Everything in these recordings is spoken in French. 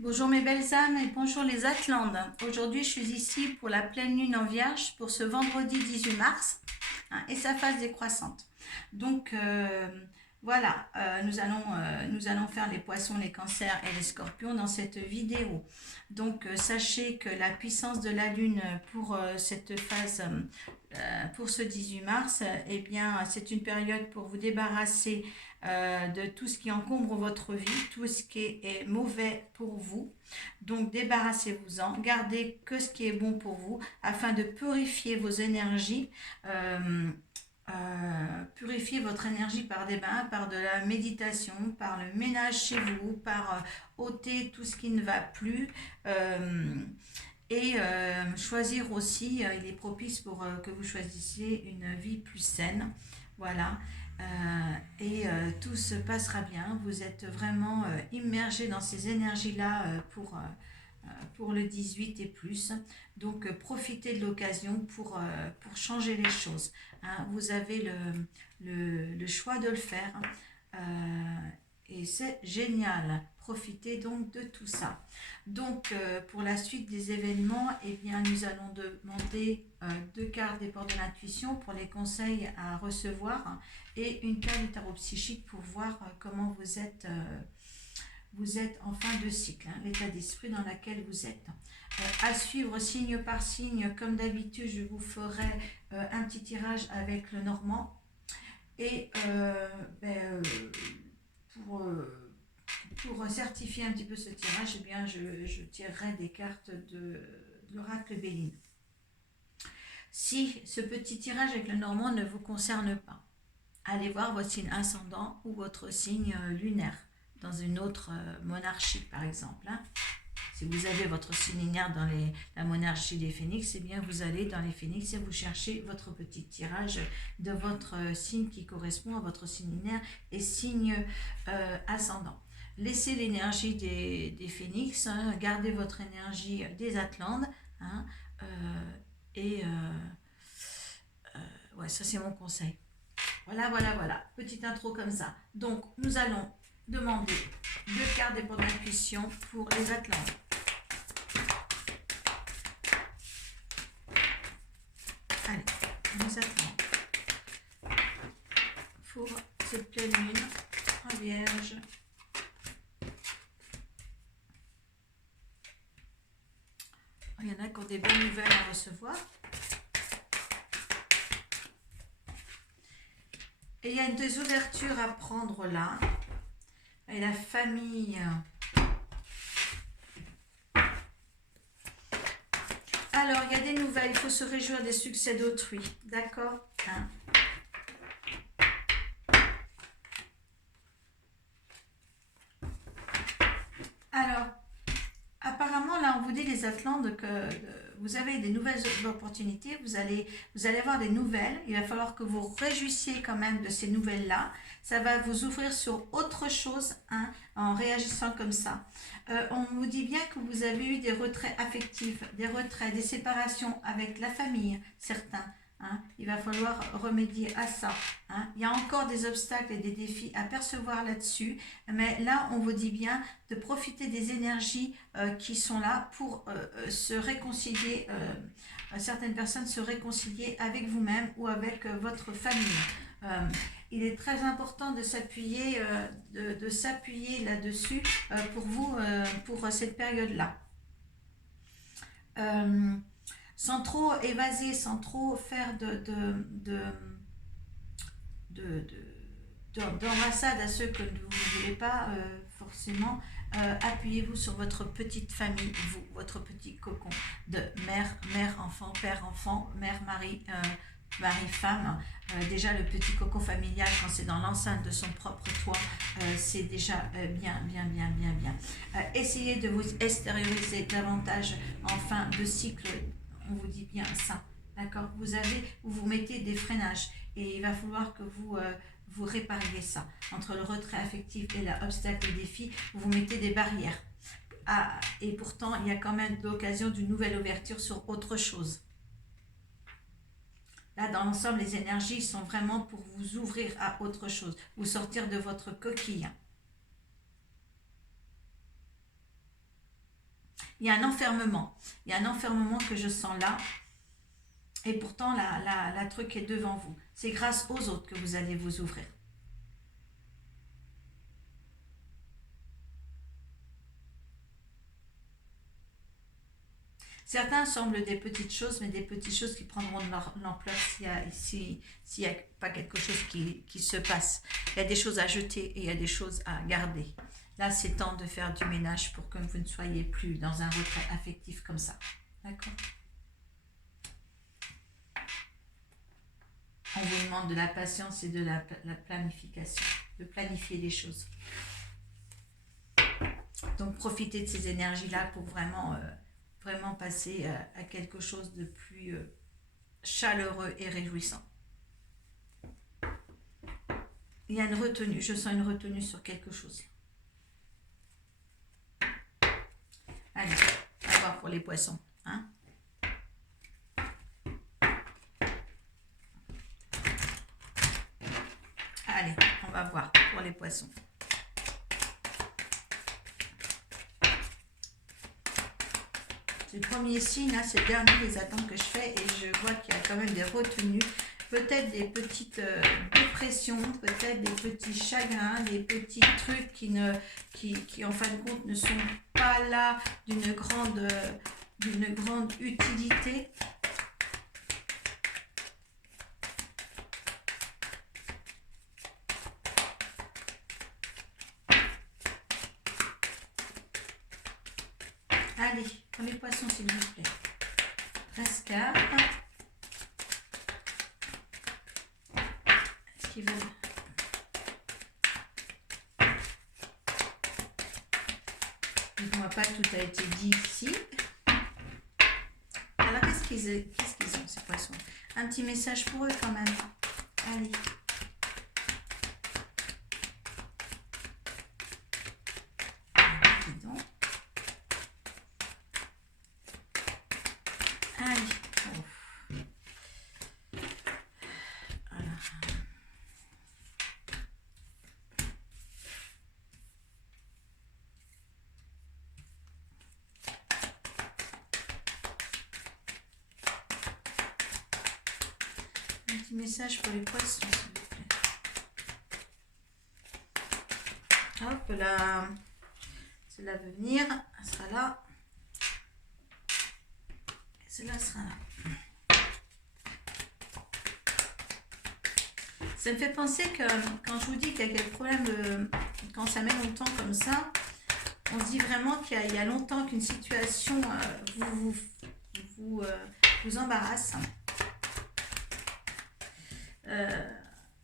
Bonjour mes belles âmes et bonjour les Atlantes. Aujourd'hui je suis ici pour la pleine lune en Vierge pour ce vendredi 18 mars et sa phase décroissante. Donc voilà, nous allons faire les poissons, les cancers et les scorpions dans cette vidéo. Donc sachez que la puissance de la lune pour cette phase, pour ce 18 mars, eh bien c'est une période pour vous débarrasser de tout ce qui encombre votre vie, tout ce qui est mauvais pour vous. Donc débarrassez-vous-en, gardez que ce qui est bon pour vous afin de purifier vos énergies. Purifier votre énergie par des bains, par de la méditation, par le ménage chez vous, par ôter tout ce qui ne va plus. Choisir aussi, il est propice pour que vous choisissiez une vie plus saine. Voilà. Tout se passera bien. Vous êtes vraiment immergé dans ces énergies-là pour le 18 et plus. Donc profitez de l'occasion pour changer les choses. Hein. Vous avez le choix de le faire. Et c'est génial. Profitez donc de tout ça. Donc pour la suite des événements, eh bien, nous allons demander deux cartes des portes de l'intuition pour les conseils à recevoir et une carte du tarot psychique pour voir comment vous êtes en fin de cycle, hein, l'état d'esprit dans lequel vous êtes. À suivre signe par signe, comme d'habitude, je vous ferai un petit tirage avec le Normand. Et pour, pour certifier un petit peu ce tirage, eh bien, je tirerai des cartes de l'oracle Béline. Si ce petit tirage avec le Normand ne vous concerne pas, allez voir votre signe ascendant ou votre signe lunaire dans une autre monarchie par exemple. Hein. Si vous avez votre signe lunaire dans la monarchie des phénix, eh bien vous allez dans les phénix et vous cherchez votre petit tirage de votre signe qui correspond à votre signe lunaire et signe ascendant. Laissez l'énergie des phénix, hein, gardez votre énergie des Atlantes. Hein, ouais, ça c'est mon conseil. Voilà. Petite intro comme ça. Donc, nous allons demander deux cartes des points d'intuition pour les Atlantes. Allez, les Atlantes. Pour cette pleine lune en Vierge. Il y en a qui ont des bonnes nouvelles à recevoir. Et il y a des ouvertures à prendre là. Et la famille. Alors, il y a des nouvelles. Il faut se réjouir des succès d'autrui. D'accord, hein. Alors, apparemment, là, on vous dit les Atlantes que vous avez des nouvelles opportunités, vous allez avoir des nouvelles, il va falloir que vous réjouissiez quand même de ces nouvelles-là, ça va vous ouvrir sur autre chose, hein, en réagissant comme ça. On vous dit bien que vous avez eu des retraits affectifs, des retraits, des séparations avec la famille, certains. Hein, il va falloir remédier à ça. Hein. Il y a encore des obstacles et des défis à percevoir là-dessus, mais là, on vous dit bien de profiter des énergies qui sont là pour se réconcilier. Certaines personnes se réconcilier avec vous-même ou avec votre famille. Il est très important de s'appuyer là-dessus pour vous, pour cette période-là. Sans trop évaser, sans trop faire d'embrassade à ceux que vous ne voulez pas forcément. Appuyez-vous sur votre petite famille, vous, votre petit cocon de mère-enfant, père-enfant, mère-mari, mari-femme. Déjà le petit cocon familial quand c'est dans l'enceinte de son propre toit, c'est déjà bien. Essayez de vous extérioriser davantage en fin de cycle, on vous dit bien ça, d'accord, vous mettez des freinages et il va falloir que vous répariez ça. Entre le retrait affectif et l'obstacle et le défi, vous mettez des barrières. Et pourtant, il y a quand même l'occasion d'une nouvelle ouverture sur autre chose. Là, dans l'ensemble, les énergies sont vraiment pour vous ouvrir à autre chose, vous sortir de votre coquille. Il y a un enfermement. Il y a un enfermement que je sens là. Et pourtant, la truc est devant vous. C'est grâce aux autres que vous allez vous ouvrir. Certains semblent des petites choses, mais des petites choses qui prendront de l'ampleur s'il n'y a pas quelque chose qui se passe. Il y a des choses à jeter et il y a des choses à garder. Là, c'est temps de faire du ménage pour que vous ne soyez plus dans un retrait affectif comme ça. D'accord? On vous demande de la patience et de la planification, de planifier les choses. Donc, profitez de ces énergies-là pour vraiment passer à quelque chose de plus chaleureux et réjouissant. Il y a une retenue, je sens une retenue sur quelque chose. Allez, on va voir pour les poissons. Hein? Allez, on va voir pour les poissons. C'est le premier signe, là, c'est le dernier des attentes que je fais et je vois qu'il y a quand même des retenues, peut-être des petites dépressions, peut-être des petits chagrins, des petits trucs qui en fin de compte ne sont pas là d'une grande utilité. Allez, pour les poissons, s'il vous plaît. 13 cartes. Est-ce qu'ils veulent... Dites-moi pas que tout a été dit ici. Alors, qu'est-ce qu'ils ont, ces poissons? Un petit message pour eux, quand même. Allez. Message pour les poissons, s'il vous plaît. Hop là, celle-là veut venir, elle sera là. Celle-là sera là. Ça me fait penser que quand je vous dis qu'il y a quelques problèmes, quand ça met longtemps comme ça, on se dit vraiment qu'il y a longtemps qu'une situation vous embarrasse.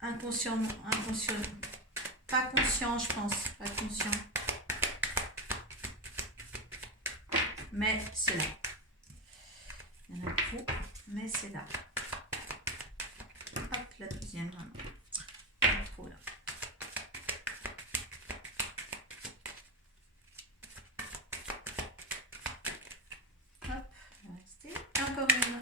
Inconscient, pas conscient, je pense, pas conscient, mais c'est là. Il y en a trop, mais c'est là. Hop, la deuxième, vraiment. Il y en a trop là. Hop, on va rester. Encore une.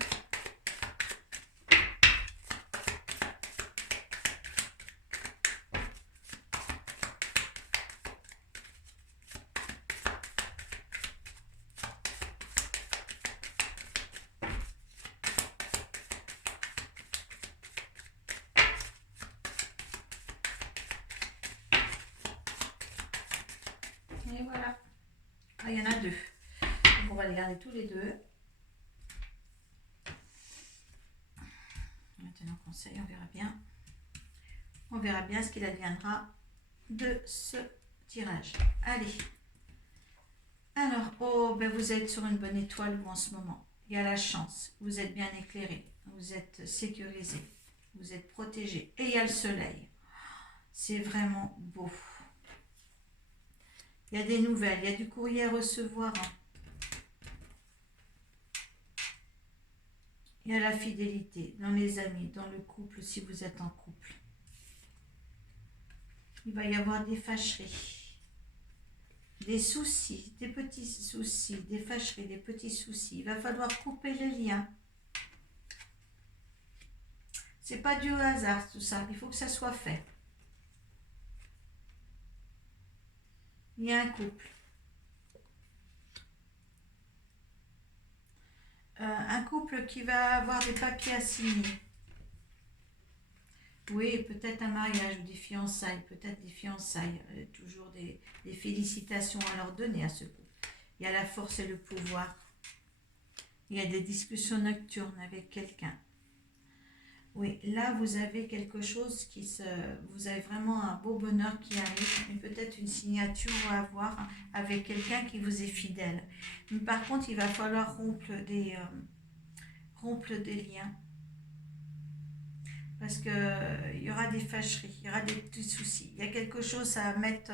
Et voilà. Ah, il y en a deux. Donc on va les garder tous les deux. Maintenant, conseil, on verra bien. On verra bien ce qu'il adviendra de ce tirage. Allez. Alors, oh, ben vous êtes sur une bonne étoile, vous, en ce moment. Il y a la chance. Vous êtes bien éclairé. Vous êtes sécurisé. Vous êtes protégé. Et il y a le soleil. C'est vraiment beau. Il y a des nouvelles, il y a du courrier à recevoir. Il y a la fidélité dans les amis, dans le couple, si vous êtes en couple. Il va y avoir des fâcheries, des soucis, des petits soucis, des fâcheries, des petits soucis. Il va falloir couper les liens. C'est pas dû au hasard tout ça, il faut que ça soit fait. Il y a un couple. Un couple qui va avoir des papiers à signer. Oui, peut-être un mariage ou des fiançailles, peut-être des fiançailles, toujours des félicitations à leur donner à ce couple. Il y a la force et le pouvoir. Il y a des discussions nocturnes avec quelqu'un. Oui, là vous avez quelque chose vous avez vraiment un beau bonheur qui arrive, et peut-être une signature à avoir avec quelqu'un qui vous est fidèle. Mais par contre, il va falloir rompre des liens. Parce que il y aura des fâcheries, il y aura des petits soucis. Il y a quelque chose à mettre,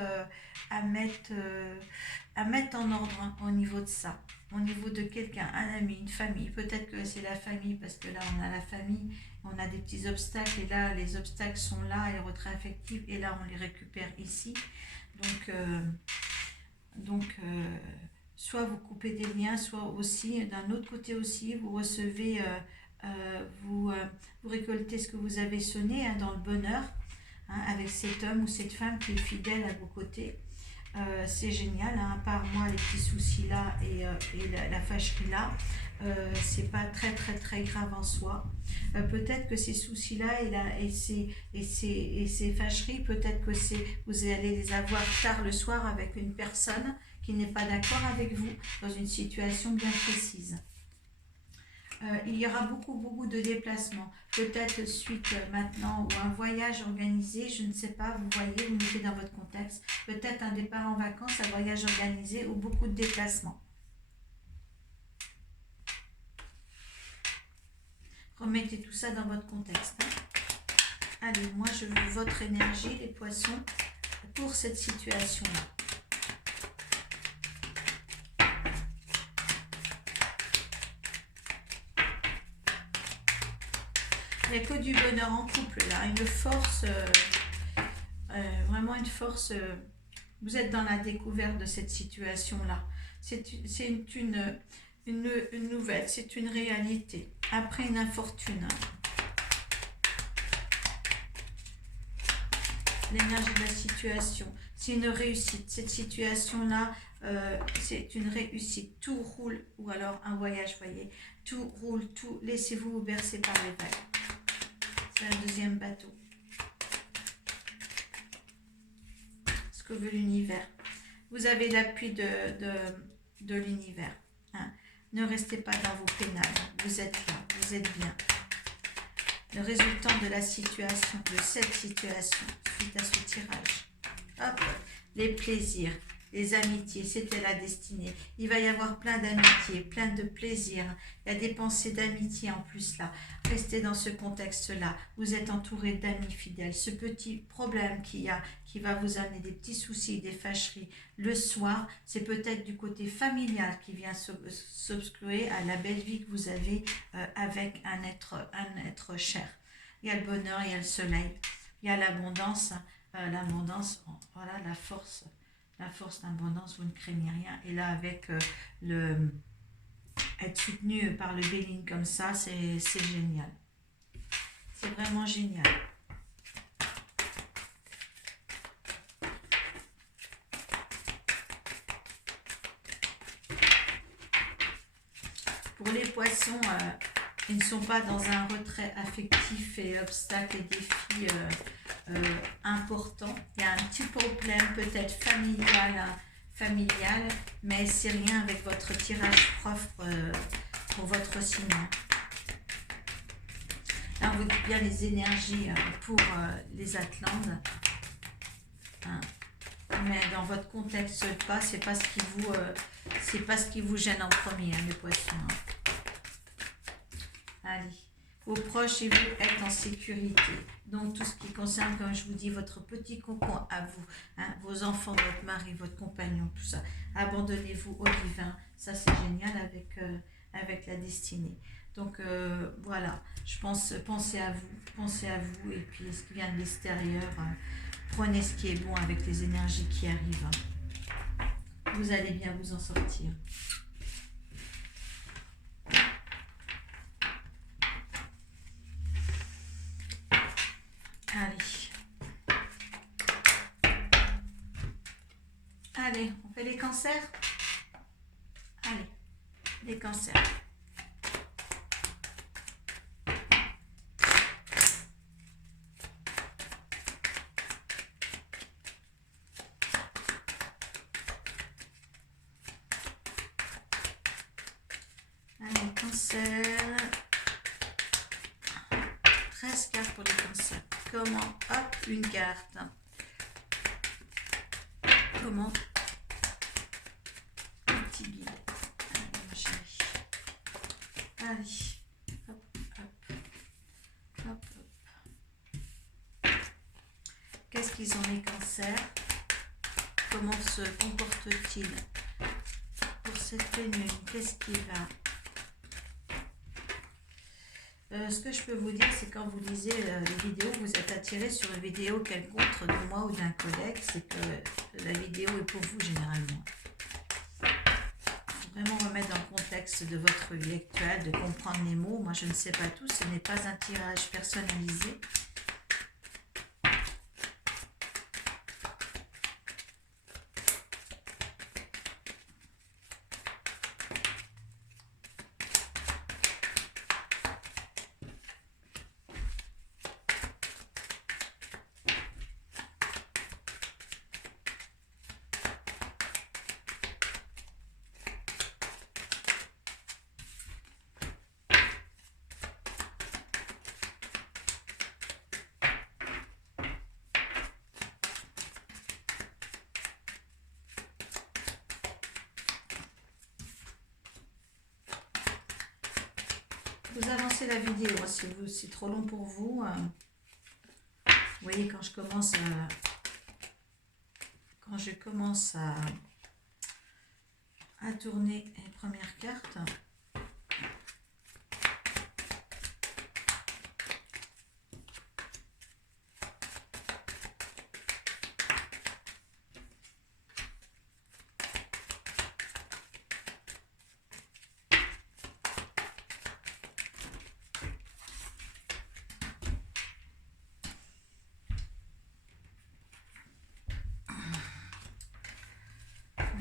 à mettre en ordre au niveau de ça, au niveau de quelqu'un, un ami, une famille. Peut-être que c'est la famille, parce que là on a la famille, on a des petits obstacles, et là les obstacles sont là, et les retraits affectifs, et là on les récupère ici. Donc, soit vous coupez des liens, soit aussi, d'un autre côté aussi, vous recevez, vous récoltez ce que vous avez semé, hein, dans le bonheur, hein, avec cet homme ou cette femme qui est fidèle à vos côtés. C'est génial, hein, à part moi, les petits soucis là et la fâcherie là, c'est pas très très très grave en soi. Peut-être que ces soucis là et ces fâcheries, peut-être que vous allez les avoir tard le soir avec une personne qui n'est pas d'accord avec vous dans une situation bien précise. Il y aura beaucoup de déplacements, peut-être suite maintenant ou un voyage organisé, je ne sais pas, vous voyez, vous mettez dans votre contexte, peut-être un départ en vacances, un voyage organisé ou beaucoup de déplacements. Remettez tout ça dans votre contexte. Hein. Allez, moi je veux votre énergie, les poissons, pour cette situation-là. Il n'y a que du bonheur en couple, là, une force, vraiment une force. Vous êtes dans la découverte de cette situation-là. C'est une nouvelle, c'est une réalité. Après une infortune. L'énergie de la situation, c'est une réussite. Cette situation-là, c'est une réussite. Tout roule, ou alors un voyage, voyez. Tout roule, tout. Laissez-vous bercer par les vagues. C'est un deuxième bateau. Ce que veut l'univers. Vous avez l'appui de l'univers. Hein. Ne restez pas dans vos pénales. Vous êtes là, vous êtes bien. Le résultat de la situation, de cette situation, suite à ce tirage. Hop, les plaisirs, les amitiés, c'était la destinée. Il va y avoir plein d'amitiés, plein de plaisirs. Il y a des pensées d'amitié en plus là. Restez dans ce contexte-là. Vous êtes entouré d'amis fidèles. Ce petit problème qu'il y a, qui va vous amener des petits soucis, des fâcheries le soir, c'est peut-être du côté familial qui vient s'obscurer à la belle vie que vous avez avec un être cher. Il y a le bonheur, il y a le soleil, il y a l'abondance, voilà, la force d'abondance, vous ne craignez rien. Et là, avec être soutenu par le Béline comme ça, c'est génial. C'est vraiment génial. Pour les poissons, ils ne sont pas dans un retrait affectif et obstacles et défis importants. Il y a un petit problème peut-être familial, mais c'est rien avec votre tirage propre pour votre signe. Là, on vous dit bien les énergies pour les Atlantes. Hein. Mais dans votre contexte pas, c'est pas ce qui vous gêne en premier, hein, les poissons. Hein. Allez, vos proches et vous êtes en sécurité. Donc tout ce qui concerne, comme je vous dis, votre petit cocon à vous, hein, vos enfants, votre mari, votre compagnon, tout ça. Abandonnez-vous au divin. Ça c'est génial avec la destinée. Donc voilà, pensez à vous et puis ce qui vient de l'extérieur. Prenez ce qui est bon avec les énergies qui arrivent. Vous allez bien vous en sortir. Allez, on fait les cancers. Allez, les cancers. cancers. 13 cartes pour les cancers. Comment? Hop, une carte. Comment? Petit guide. Allez, ma chérie. Allez. Hop, hop. Hop, hop. Qu'est-ce qu'ils ont les cancers? Comment se comporte-t-il pour cette pleine lune? Qu'est-ce qui va? Ce que je peux vous dire, c'est quand vous lisez les vidéos, vous êtes attiré sur une vidéo quelconque de moi ou d'un collègue, c'est que la vidéo est pour vous généralement. Il faut vraiment remettre dans le contexte de votre vie actuelle, de comprendre les mots. Moi, je ne sais pas tout, ce n'est pas un tirage personnalisé. Vous avancez la vidéo, si c'est trop long pour vous. Vous voyez, quand je commence à tourner les premières cartes,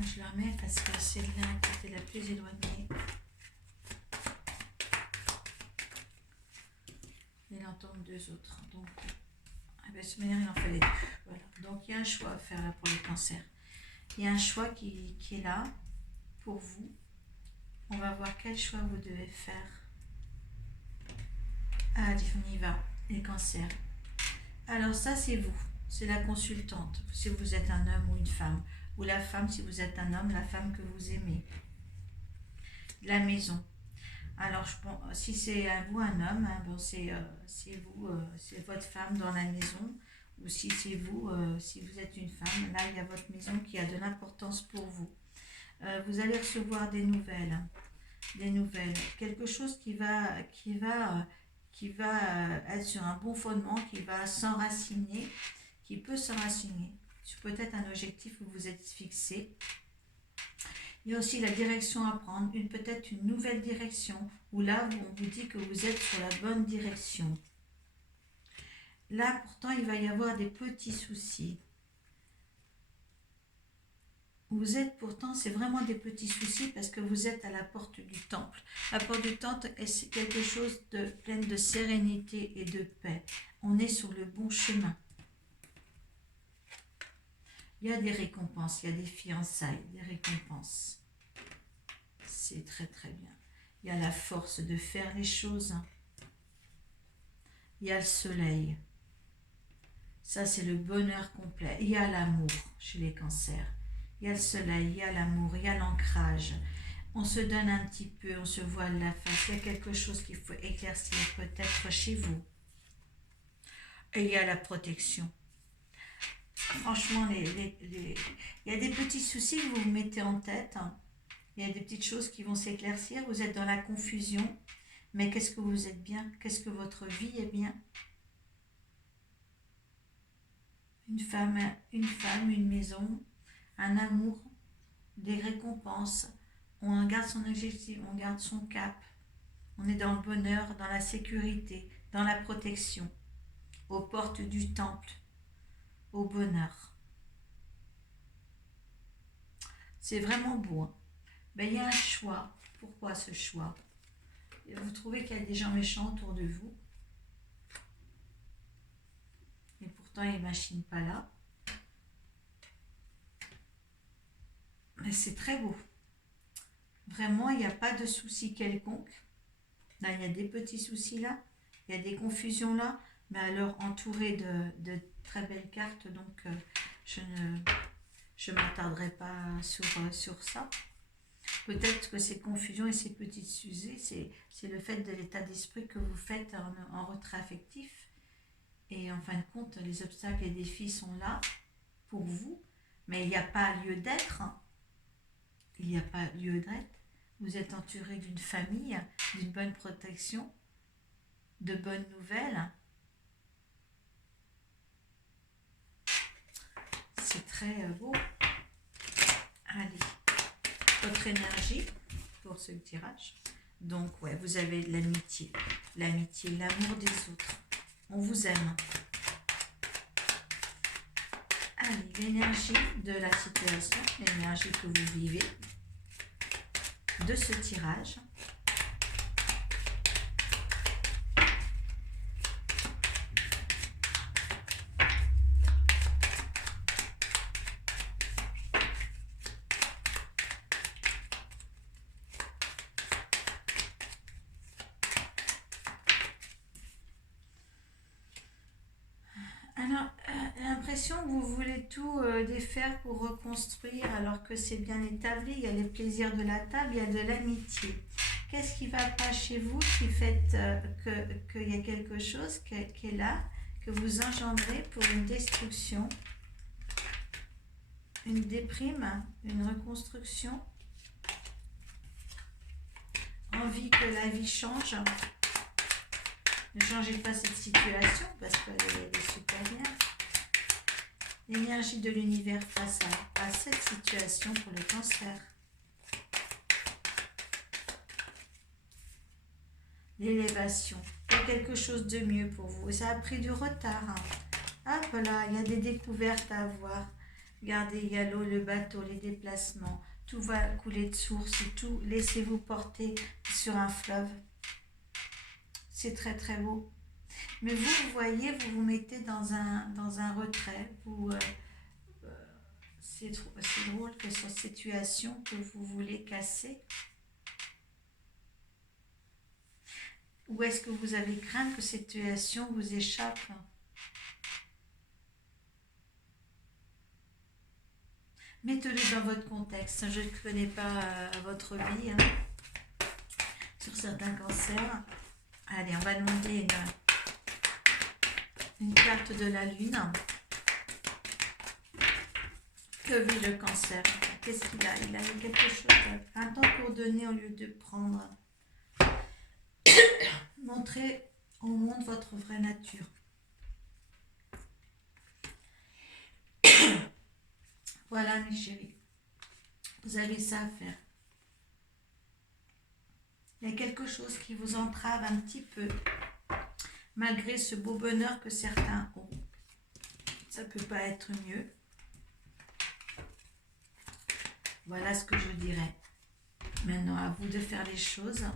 je la remets parce que c'est là qui était la plus éloignée. Il en tombe deux autres. Donc, de cette manière, il en fait les deux. Voilà. Donc, il y a un choix à faire là pour les cancers. Il y a un choix qui est là pour vous. On va voir quel choix vous devez faire. Allez, on y va, les cancers. Alors, ça, c'est vous. C'est la consultante. Si vous êtes un homme ou une femme. Ou la femme, si vous êtes un homme, la femme que vous aimez. La maison. Alors, si c'est vous un homme, hein, bon, c'est vous, c'est votre femme dans la maison. Ou si c'est vous, si vous êtes une femme, là, il y a votre maison qui a de l'importance pour vous. Vous allez recevoir des nouvelles. Quelque chose qui va être sur un bon fondement, qui va s'enraciner, qui peut s'enraciner. C'est peut-être un objectif que vous êtes fixé. Il y a aussi la direction à prendre, peut-être une nouvelle direction, où là, on vous dit que vous êtes sur la bonne direction. Là, pourtant, il va y avoir des petits soucis. Vous êtes pourtant, c'est vraiment des petits soucis parce que vous êtes à la porte du temple. La porte du temple est quelque chose de pleine de sérénité et de paix. On est sur le bon chemin. Il y a des récompenses, il y a des fiançailles, des récompenses. C'est très très bien. Il y a la force de faire les choses. Il y a le soleil. Ça, c'est le bonheur complet. Il y a l'amour chez les cancers. Il y a le soleil, il y a l'amour, il y a l'ancrage. On se donne un petit peu, on se voile la face. Il y a quelque chose qu'il faut éclaircir peut-être chez vous. Et il y a la protection. Franchement, il y a des petits soucis que vous vous mettez en tête. Il y a des petites choses qui vont s'éclaircir. Vous êtes dans la confusion. Mais qu'est-ce que vous êtes bien? Qu'est-ce que votre vie est bien? Une femme, une maison, un amour, des récompenses. On garde son objectif, on garde son cap. On est dans le bonheur, dans la sécurité, dans la protection, aux portes du temple, au bonheur. C'est vraiment beau. Hein. Ben, il y a un choix. Pourquoi ce choix? Vous trouvez qu'il y a des gens méchants autour de vous. Et pourtant, ils ne machinent pas là. Mais c'est très beau. Vraiment, il n'y a pas de souci quelconque. Là, il y a des petits soucis là, il y a des confusions là, mais alors entouré de très belles cartes, donc je ne m'attarderai pas sur ça. Peut-être que ces confusions et ces petites soucis, c'est le fait de l'état d'esprit que vous faites en retrait affectif. Et en fin de compte, les obstacles et défis sont là pour vous, mais il n'y a pas lieu d'être. Il n'y a pas lieu d'être. Vous êtes entouré d'une famille, d'une bonne protection, de bonnes nouvelles. C'est très beau. Allez, votre énergie pour ce tirage. Donc, ouais, vous avez l'amitié, l'amour des autres. On vous aime. Allez, l'énergie de la situation, l'énergie que vous vivez de ce tirage. Alors, l'impression que vous voulez tout défaire pour reconstruire alors que c'est bien établi, il y a les plaisirs de la table, il y a de l'amitié. Qu'est-ce qui ne va pas chez vous qui fait qu'il y a quelque chose qui est là, que vous engendrez pour une destruction, une déprime, une reconstruction, envie que la vie change? Ne changez pas cette situation parce qu'elle est super bien. L'énergie de l'univers face à cette situation pour le cancer. L'élévation. Il y a quelque chose de mieux pour vous. Ça a pris du retard. Ah voilà, il y a des découvertes à avoir. Regardez, il y a l'eau, le bateau, les déplacements. Tout va couler de source et tout. Laissez-vous porter sur un fleuve. C'est très très beau. Mais vous voyez, vous vous mettez dans un retrait. C'est drôle que cette situation que vous voulez casser. Ou est-ce que vous avez craint que cette situation vous échappe? Mettez-le dans votre contexte. Je ne connais pas votre vie sur certains cancers. Allez, on va demander une carte de la Lune. Que vit le cancer? Qu'est-ce qu'il a? Il a eu quelque chose, un temps pour donner au lieu de prendre. Montrez au monde votre vraie nature. Voilà mes chéris, vous avez ça à faire. Il y a quelque chose qui vous entrave un petit peu, malgré ce beau bonheur que certains ont. Ça ne peut pas être mieux. Voilà ce que je dirais. Maintenant, à vous de faire les choses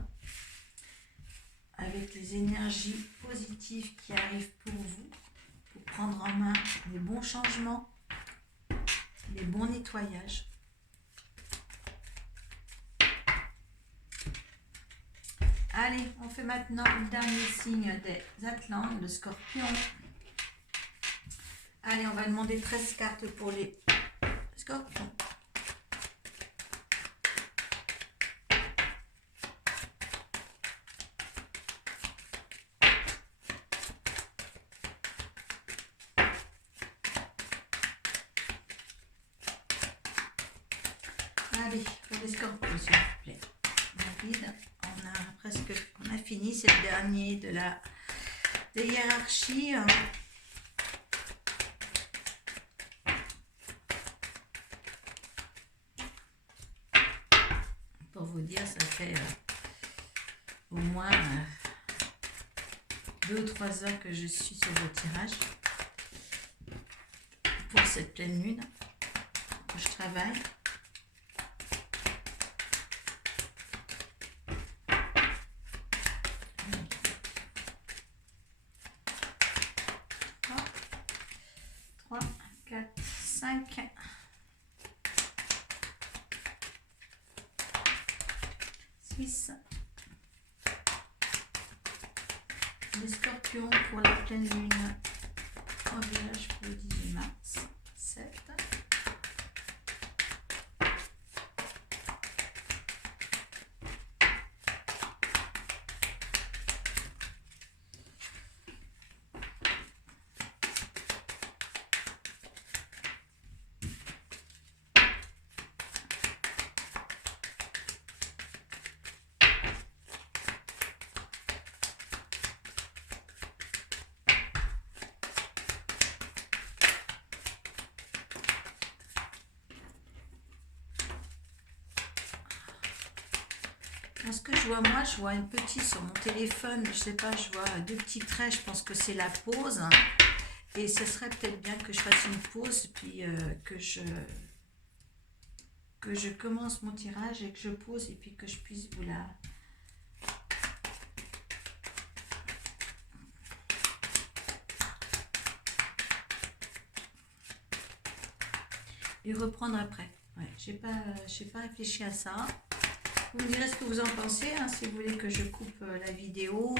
avec les énergies positives qui arrivent pour vous, pour prendre en main les bons changements, les bons nettoyages. Allez, on fait maintenant le dernier signe des Atlantes, le Scorpion. Allez, on va demander 13 cartes pour les Scorpions. Allez, pour les Scorpions, s'il vous plaît. David, on a fini, c'est le dernier des hiérarchies. Pour vous dire, ça fait au moins 2 ou 3 heures que je suis sur vos tirages pour cette pleine lune que je travaille. Les scorpions pour la pleine lune en Vierge pour le 18 mars. 7. Ce que je vois, moi, je vois un petit sur mon téléphone, je sais pas, je vois 2 petits traits, je pense que c'est la pause. Et ce serait peut-être bien que je fasse une pause, puis que je commence mon tirage et que je pose et puis que je puisse vous la... Et reprendre après. Ouais, j'ai pas réfléchi à ça. Vous me direz ce que vous en pensez, hein, si vous voulez que je coupe la vidéo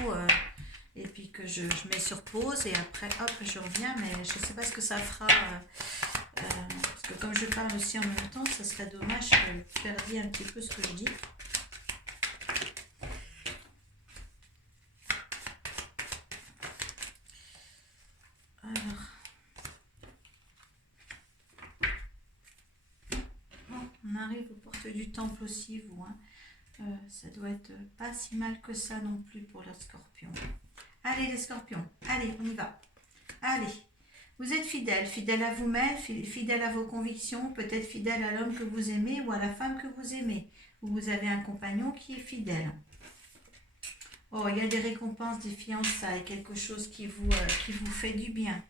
et puis que je mets sur pause et après hop je reviens, mais je ne sais pas ce que ça fera parce que comme je parle aussi en même temps, ça serait dommage que vous perdiez un petit peu ce que je dis. Alors, bon, on arrive aux portes du temple aussi, vous, hein. Ça doit être pas si mal que ça non plus pour le scorpion. Allez les scorpions, allez on y va. Allez, vous êtes fidèle à vous-même, fidèle à vos convictions, peut-être fidèle à l'homme que vous aimez ou à la femme que vous aimez. Ou vous avez un compagnon qui est fidèle. Oh, il y a des récompenses, des fiançailles, quelque chose qui vous fait du bien.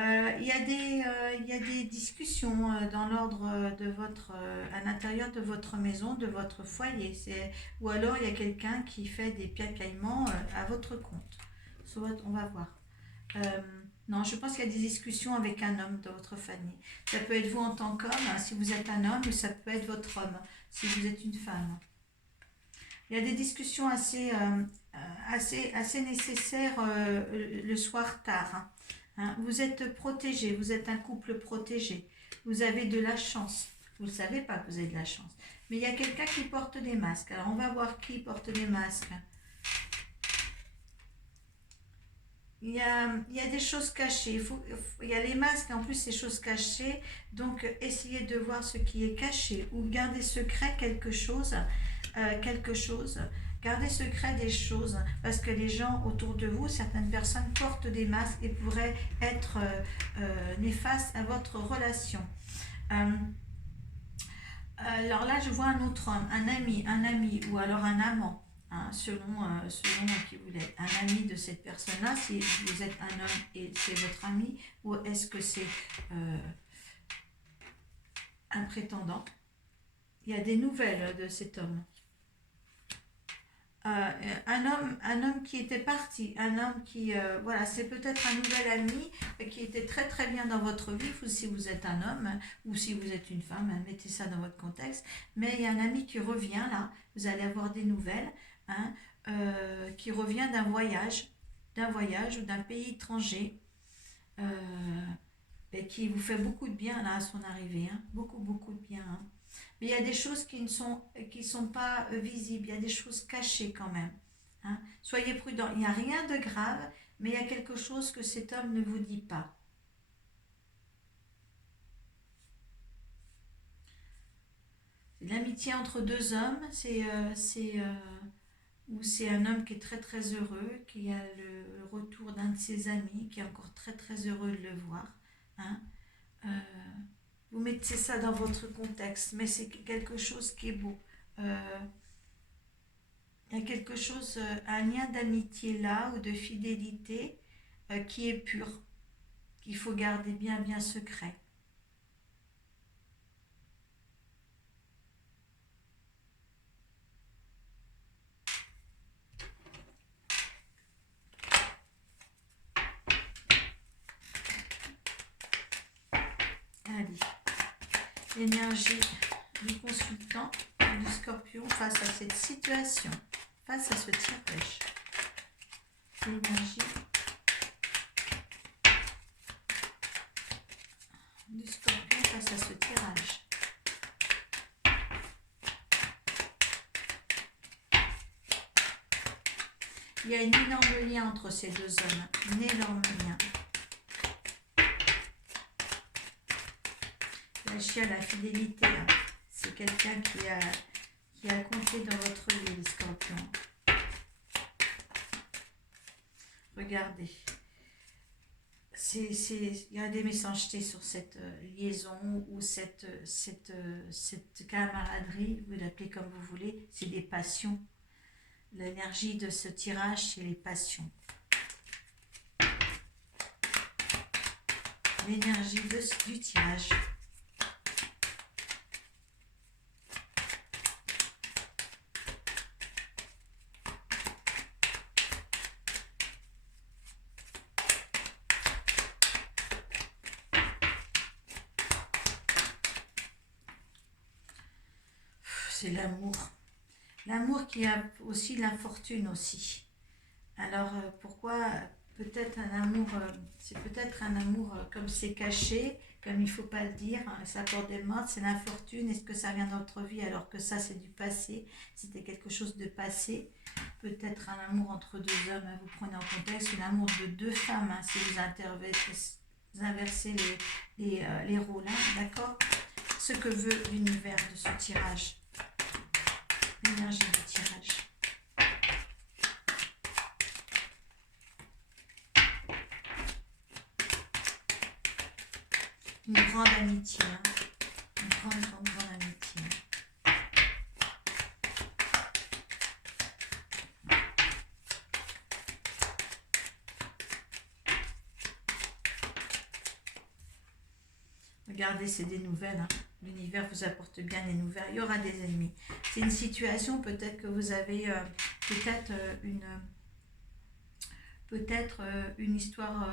Il y a des discussions dans l'ordre de votre, à l'intérieur de votre maison, de votre foyer. Ou alors il y a quelqu'un qui fait des piaillements à votre compte. Soit, on va voir. Non, je pense qu'il y a des discussions avec un homme de votre famille. Ça peut être vous en tant qu'homme, hein, si vous êtes un homme, ou ça peut être votre homme, si vous êtes une femme. Il y a des discussions assez nécessaires le soir tard. Hein. Hein, vous êtes protégé, vous êtes un couple protégé, vous avez de la chance, vous ne savez pas que vous avez de la chance, mais il y a quelqu'un qui porte des masques, alors on va voir qui porte des masques. Il y a des choses cachées, il y a les masques, en plus ces choses cachées, donc essayez de voir ce qui est caché, ou gardez secret quelque chose. Gardez secret des choses, parce que les gens autour de vous, certaines personnes portent des masques et pourraient être néfastes à votre relation. Alors là, je vois un autre homme, un ami, ou alors un amant, hein, selon qui vous êtes. Un ami de cette personne-là, si vous êtes un homme et c'est votre ami, ou est-ce que c'est un prétendant? Il y a des nouvelles de cet homme. Un homme qui était parti, un homme qui, voilà, c'est peut-être un nouvel ami qui était très très bien dans votre vie, ou si vous êtes un homme, ou si vous êtes une femme, hein, mettez ça dans votre contexte, mais il y a un ami qui revient là, vous allez avoir des nouvelles, hein, qui revient d'un voyage ou d'un pays étranger, et qui vous fait beaucoup de bien là à son arrivée, hein, beaucoup de bien, hein. Mais il y a des choses qui ne sont pas visibles, il y a des choses cachées quand même. Hein. Soyez prudents, il n'y a rien de grave, mais il y a quelque chose que cet homme ne vous dit pas. C'est l'amitié entre deux hommes, ou c'est un homme qui est très très heureux, qui a le retour d'un de ses amis, qui est encore très très heureux de le voir. Hein. Vous mettez ça dans votre contexte, mais c'est quelque chose qui est beau. Il y a quelque chose, un lien d'amitié là, ou de fidélité, qui est pur, qu'il faut garder bien bien secret. Allez. L'énergie du consultant, du scorpion face à cette situation. face à ce tirage. L'énergie du Scorpion face à ce tirage. Il y a une énorme lien entre ces deux hommes, un énorme lien. La chienne, la fidélité, hein. C'est quelqu'un qui a compté dans votre vie, les scorpions. Regardez. Il y a des méchancetés sur cette liaison ou cette camaraderie, vous l'appelez comme vous voulez, c'est des passions. L'énergie de ce tirage, c'est les passions. L'énergie du tirage. C'est l'amour. L'amour qui a aussi l'infortune aussi. Alors pourquoi peut-être un amour, c'est peut-être un amour comme c'est caché, comme il ne faut pas le dire, hein, ça porte des morts, c'est l'infortune, est-ce que ça vient de notre vie alors que ça c'est du passé, c'était quelque chose de passé, peut-être un amour entre deux hommes, hein, vous prenez en contexte, un amour de deux femmes, hein, si vous inversez les rôles, hein, d'accord? Ce que veut l'univers de ce tirage. L'énergie du tirage. Une grande amitié. Hein. Une grande amitié. Regardez, c'est des nouvelles. Hein. L'univers vous apporte bien les nouvelles. Il y aura des ennemis. C'est une situation, peut-être que vous avez une histoire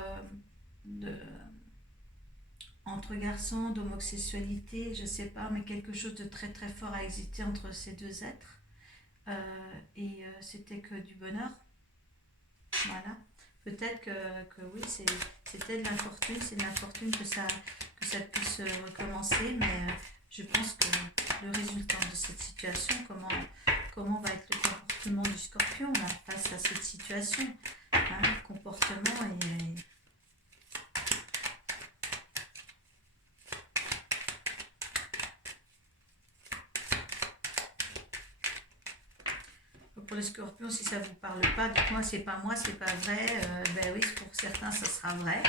entre garçons, d'homosexualité, je ne sais pas, mais quelque chose de très très fort a existé entre ces deux êtres. C'était que du bonheur. Voilà. Peut-être que oui, c'était de l'infortune, c'est de l'infortune que ça puisse recommencer, mais je pense que le résultat de cette situation, comment va être le comportement du scorpion là, face à cette situation, hein, le comportement et pour les scorpions, si ça ne vous parle pas, dites-moi c'est pas moi, c'est pas vrai. Ben oui, pour certains, ça sera vrai.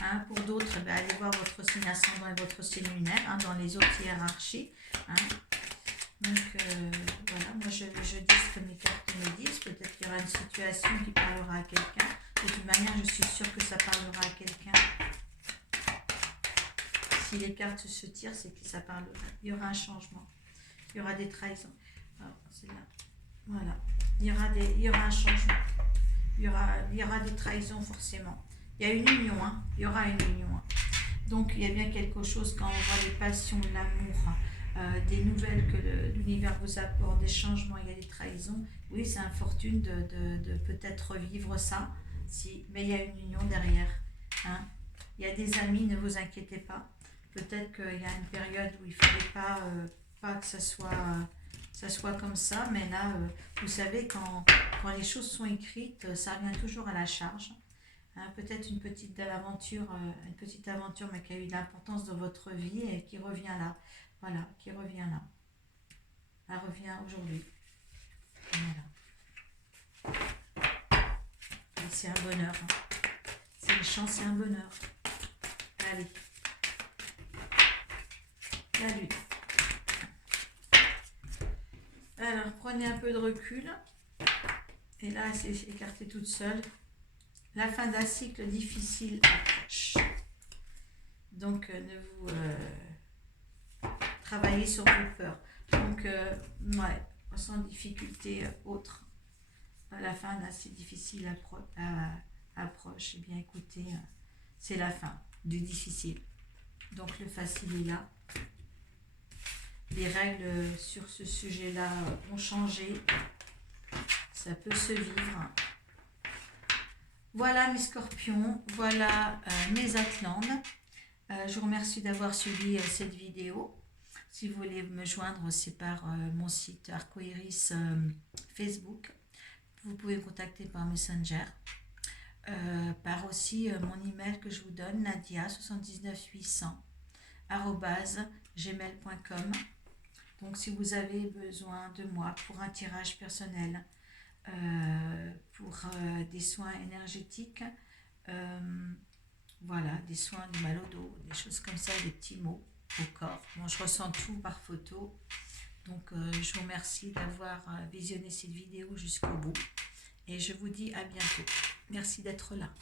Hein, pour d'autres, allez voir votre signe ascendant et votre signe lunaire hein, dans les autres hiérarchies. Hein. Donc voilà, moi je dis ce que mes cartes me disent. Peut-être qu'il y aura une situation qui parlera à quelqu'un. De toute manière, je suis sûre que ça parlera à quelqu'un. Si les cartes se tirent, c'est que ça parlera. Il y aura un changement. Il y aura des trahisons. Alors, c'est là. Voilà. Il y aura un changement. Il y aura des trahisons forcément. Il y a une union, hein. Il y aura une union. Hein. Donc il y a bien quelque chose quand on voit les passions, l'amour, des nouvelles que l'univers vous apporte, des changements, il y a des trahisons. Oui, c'est infortune de peut-être revivre ça, mais il y a une union derrière. Hein. Il y a des amis, ne vous inquiétez pas. Peut-être qu'il y a une période où il ne fallait pas que ça soit comme ça, mais là, vous savez, quand les choses sont écrites, ça revient toujours à la charge. Hein, peut-être une petite aventure, mais qui a eu de l'importance dans votre vie et qui revient là. Voilà, qui revient là. Elle revient aujourd'hui. Voilà. Et c'est un bonheur. Hein. C'est une chance, c'est un bonheur. Allez. La lune. Alors, prenez un peu de recul. Et là, elle s'est écartée toute seule. La fin d'un cycle difficile approche. Donc, travaillez sur vos peurs. Donc, sans difficulté autre. La fin d'un cycle difficile approche. Eh bien, écoutez, c'est la fin du difficile. Donc, le facile est là. Les règles sur ce sujet-là ont changé. Ça peut se vivre. Voilà mes scorpions, voilà mes Atlantes. Je vous remercie d'avoir suivi cette vidéo. Si vous voulez me joindre, c'est par mon site Arcoiris Facebook. Vous pouvez me contacter par Messenger. Par aussi mon email que je vous donne, nadia79800@gmail.com. Donc si vous avez besoin de moi pour un tirage personnel, pour des soins énergétiques, voilà, des soins du mal au dos, des choses comme ça, des petits mots au corps. Bon, je ressens tout par photo. Donc je vous remercie d'avoir visionné cette vidéo jusqu'au bout. Et je vous dis à bientôt. Merci d'être là.